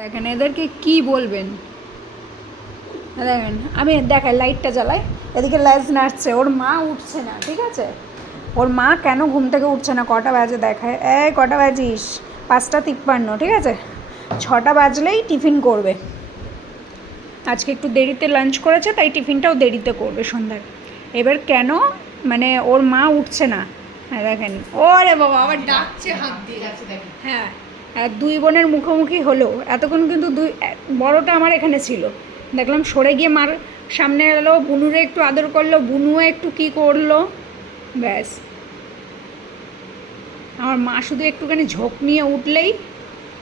দেখেন, এদেরকে কি বলবেন? দেখেন, আমি দেখাই, লাইটটা জ্বালাই। এদিকে লেজ নাড়ছে, ওর মা উঠছে না, ঠিক আছে? ওর মা কেন ঘুম থেকে উঠছে না? কটা বাজে দেখায়? এ কটা বাজিস? পাঁচটা তিপ্পান্ন, ঠিক আছে? ছটা বাজলেই টিফিন করবে। আজকে একটু দেরিতে লাঞ্চ করেছে, তাই টিফিনটাও দেরিতে করবে সন্ধ্যায়। এবার কেন? মানে ওর মা উঠছে না। হ্যাঁ দেখেন। ওরে বাবা, আবার ডাকছে হাত দিয়ে হ্যাঁ। দুই বোনের মুখোমুখি হলো। এতক্ষণ কিন্তু দুই বড়টা আমার এখানে ছিল। দেখলাম সরে গিয়ে মার সামনে এলো, বুনুরে একটু আদর করল, বুনুও একটু কি করল, ব্যাস। আমার মা শুধু একটুখানি ঝোঁক নিয়ে উঠলেই,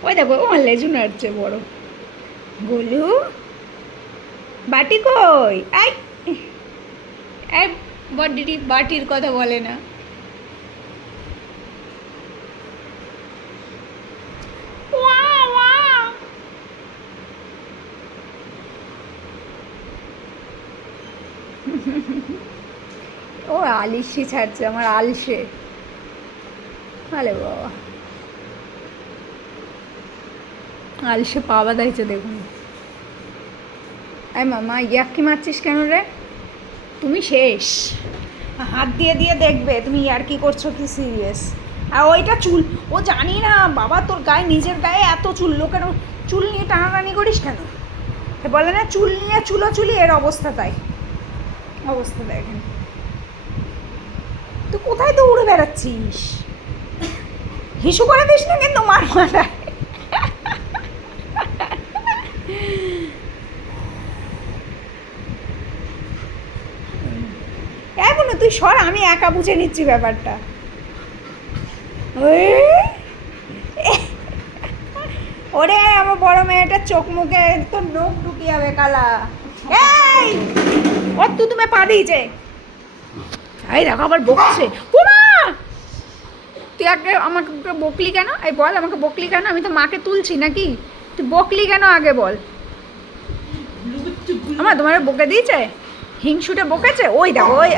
ওই দেখো, ও আমার লেজু নাড়ছে বড়। গোলু, বাটি কই? আই বডিটি, বাটির কথা বলে না। ও আলিশি ছাড়ছে, আমার আলসে। আলে বাবা। আলসে পাওয়া দাইছে দেখুন। আই মামা ইয়াক্কি মারছিস কেন রে? তুমি শেষ। হাত দিয়ে দিয়ে দেখবে, তুমি আর কি করছ কি সিরিয়াস। আর ওইটা চুল, ও জানি না, বাবা তোর গায়ে, নিজের গায়ে এত চুল, লোকের চুল নিয়ে টানাটানি করিস কেন? বলে না, চুল নিয়ে চুলো চুলি এর অবস্থা তাই। অবস্থা দেখেন। তুই কোথায় তো উড়ে বেড়াচ্ছিস? হিসু করে দিস না কিন্তু মার মাথায়। এখনও তুই সর, আমি একা বুঝে নিচ্ছি ব্যাপারটা। ওরে, আমার বড় মেয়েটা চোখ মুখে তোর নখ ঢুকিয়ে যাবে, কালা। এই ওর তু তুমি পা দিয়েছে এই দেখো আবার বকছে। ওমা! তুই আগে আমাকে বকলি কেন? এই বল আমাকে বকলি কেন? আমি তো মাকে তুলছি নাকি? তুই বকলি কেন আগে বল? আমার তোমার বকে দিয়েছে? হিংসুটে বকেছে? ওই দেখো ওই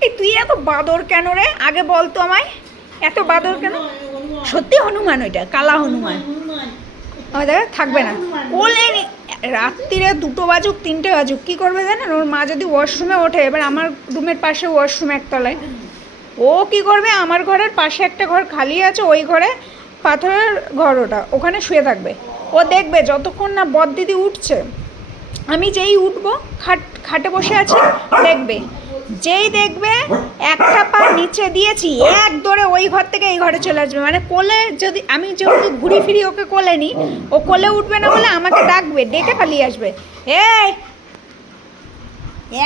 এই তুই এত বাদর কেন রে? আগে বল তো আমায়। এত বাদর কেন? সত্যি হনুমান ওইটা কালা হনুমান। আমাদের থাকবে না। কোলে নি- রাত্রিরে দুটো বাজুক, তিনটে বাজুক। কী করবে জানেন? ওর মা যদি ওয়াশরুমে ওঠে, এবার আমার রুমের পাশে ওয়াশরুম একতলায় ও কি করবে? আমার ঘরের পাশে একটা ঘর খালি আছে, ওই ঘরে পাথরের ঘর ওটা। ওখানে শুয়ে থাকবে। ও দেখবে যতক্ষণ না বদ দিদি উঠছে, আমি যেই উঠবো, খাট খাটে বসে আছি, দেখবে। যেই দেখবে একটা পা নিচে দিয়েছি, এক দৌড়ে ওই ঘর থেকে এই ঘরে চলে আসবে। মানে কোলে যদি, আমি যেহেতু ঘুরি ফিরি ওকে কোলে নিই ও কোলে উঠবে না বলে আমাকে ডাকবে, ডেকে পালিয়ে আসবে। এই,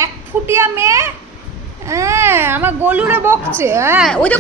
এক ফুটিয়া মেয়ে হ্যাঁ আমার গলুরে বকছে হ্যাঁ ওই যে